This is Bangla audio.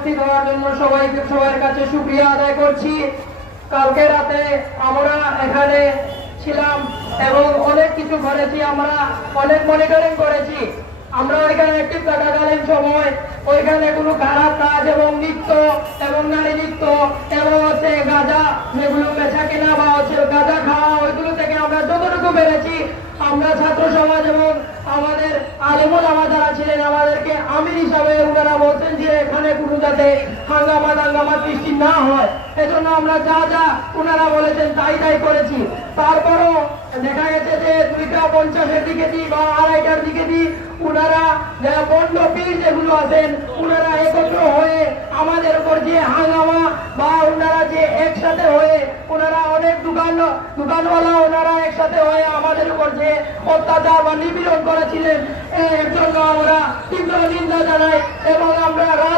উপস্থিত হওয়ার জন্য সবার কাছে শুকরিয়া আদায় করছি। কালকে রাতে আমরা এখানে ছিলাম এবং অনেক কিছু করেছি, আমরা অনেক মনিটরিং করেছি। আমরা ওইখানে অ্যাক্টিভ থাকাকালীন সময় ওইখানে কোনো খারাপ কাজ এবং নৃত্য এবং নারী নৃত্য এবং হচ্ছে গাঁজা যেগুলো বেচা কেনা বা হচ্ছে গাঁজা খাওয়া ওইগুলো থেকে আমরা যতটুকু পেরেছি আমরা ছাত্র সমাজ এবং আমাদের আলিমুল আমা যারা ছিলেন আমাদেরকে আমির হিসাবে ওনারা বলছেন যে এখানে কোনো যাতে হাঙ্গামা দাঙ্গামা সৃষ্টি না হয়, এজন্য আমরা যা যা ওনারা বলেছেন তাই করেছি। তারপরও দেখা গেছে যে 2:50-এর দিকে দিই বা 2:30-টার দিকে দিই ওনারা যারা বন্ড পীর যেগুলো আছেন ওনারা একত্র হয়ে আমাদের উপর যে হাঙ্গামা বা ওনারা যে একসাথে হয়ে ওনারা অনেক দোকানওয়ালা ওনারা একসাথে হয়ে আমাদের উপর যে অত্যাচার বা নিপীড়ন করেছিলেন এর জন্য আমরা তীব্র নিন্দা জানাই এবং আমরা